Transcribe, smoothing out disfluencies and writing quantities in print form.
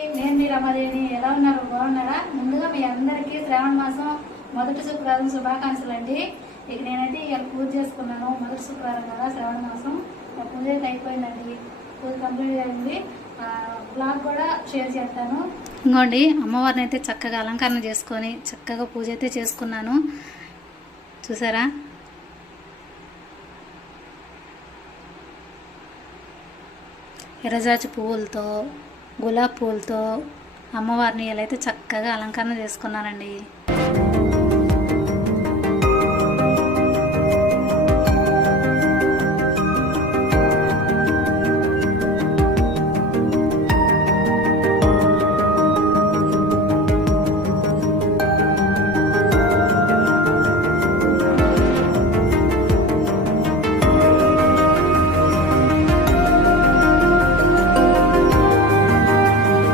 నేను మీ రమాదేవిని. ఎలా ఉన్నారు? బాగున్నారా? ముందుగా మీ అందరికీ శ్రావణ మాసం మొదటి శుక్రవారం శుభాకాంక్షలు అండి. ఇక నేనైతే ఇవాళ పూజ చేసుకున్నాను. మొదటి శుక్రవారం కదా శ్రావణ మాసం. పూజ అయితే అయిపోయిందండి. పూజ కంప్లీట్ అయింది. బ్లాగ్ కూడా షేర్ చేస్తాను. ఇంకోండి, అమ్మవారిని అయితే చక్కగా అలంకరణ చేసుకొని చక్కగా పూజ అయితే చేసుకున్నాను. చూసారా? ఎర్రజాజి పువ్వులతో, గులాబీ పూలతో అమ్మవారిని ఇలా అయితే చక్కగా అలంకరణ చేసుకున్నానండి.